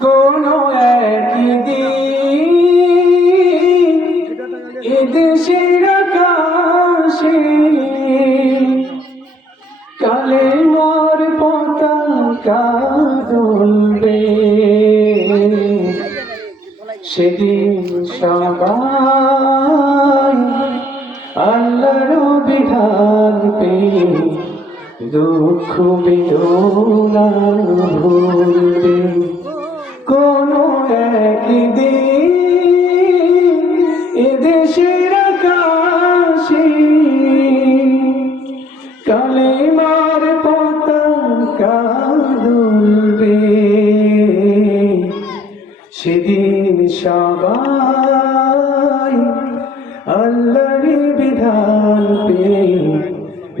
কোনো একদিন এদেশের কালে মোর পতাকা সেদিন সবাই আল্লাহর বিধান দুঃখ বেদনা ভুলবে। কোনো একদিন এদেশের আকাশে কালে মার পতাকা সেদিন সবাই আল্লাহর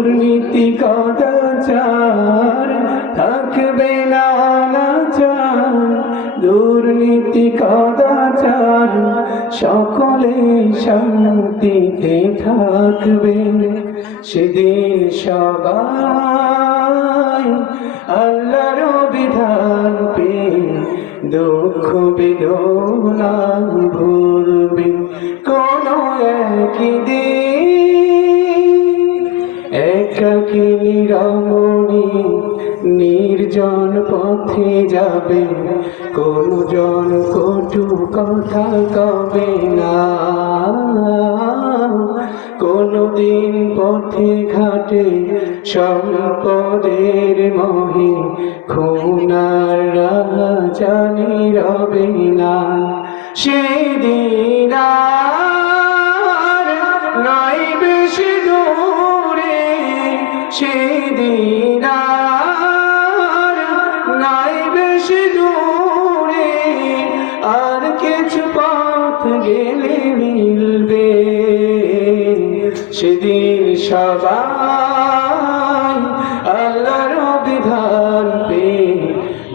দুর্নীতি কদাচার থাকবে না দুর্নীতি কদাচার সকলে শান্তিতে থাকবে। সেদিন সবাই নির্জন পথে যাবে? কোন জন কটু কথা কবে না? কোনদিন পথে ঘাটে সম্পদের মহে খুনার জানি রবে না। সেদিন নাই বেশি দূরে, সেদিন সবাই আল্লাহর বিধান পে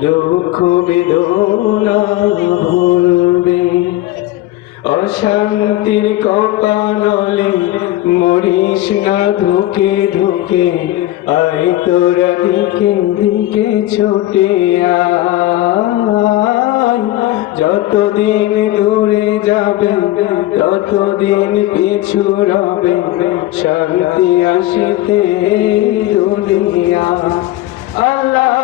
দুঃখ বেদনা ভুলবে। অশান্তির কপানলে মরিস না, ধুকে ধুকে আয় তোরা দিকে দিকে ছোটে যতদিন দূরে ততদিন পিছু রবে শান্তি আসিতে দুনিয়া। আল্লাহ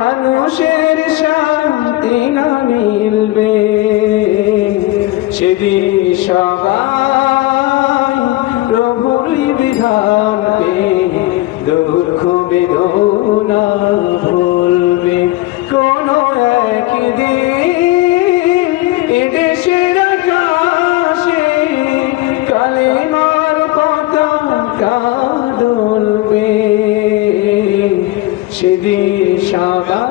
মানুষের শান্তি মিলবে। সেদিন প্রভুর বিধান দুঃখ বেদনা ভুলবে কোন একদিন এদেশের আকাশে কালে মার পতাকা দুলবে সেদিন সবাই